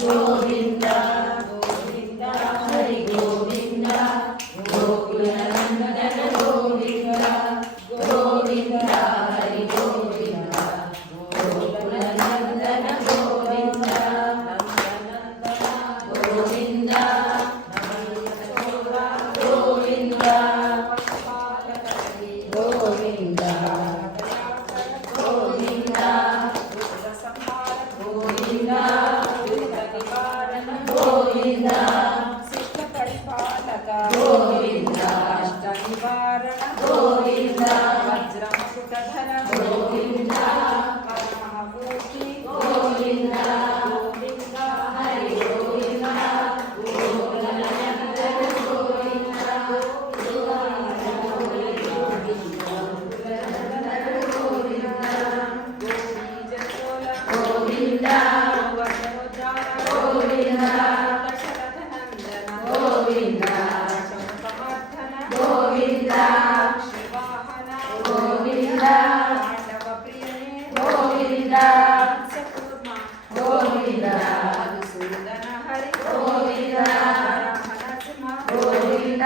ಗೋವಿಂದ ಗೋವಿಂದ ಹರಿ ಗೋವಿಂದ ಗೋಕುಲನಂದನ ಗೋವಿಂದ ಗೋವಿಂದ ಹರಿ ಗೋವಿಂದ ಗೋಕುಲನಂದನ ಗೋವಿಂದ ಗೋವಿಂದ ಗೋವಿಂದ ಗೋವಿಂದ ಗೋವಿಂದ ಗೋವಿಂದ ಗೋವಿಂದ ಸಿದ್ಧ ಪರಿಪಾಲಕ ಗೋವಿಂದ ಅಷ್ಟ ನಿವಾರಣ ಗೋವಿಂದ ವಜ್ರ ಮುಕುಟಧರ ಗೋವಿಂದ ಪರಮಭೂತಿ ಗೋವಿಂದ ಗೋವಿಂದ ಹರಿ ಗೋವಿಂದ ಗೋಕುಲನಂದನ ಗೋವಿಂದ ಗೋವಿಂದ ಗೋವಿಂದ ಗೋವಿಂದ ಗೋವಿಂದ ಗೋವಿಂದ ಗೋವಿಂದ ಗೋವಿಂದ ಗೋವಿಂದ ಗೋವಿಂದ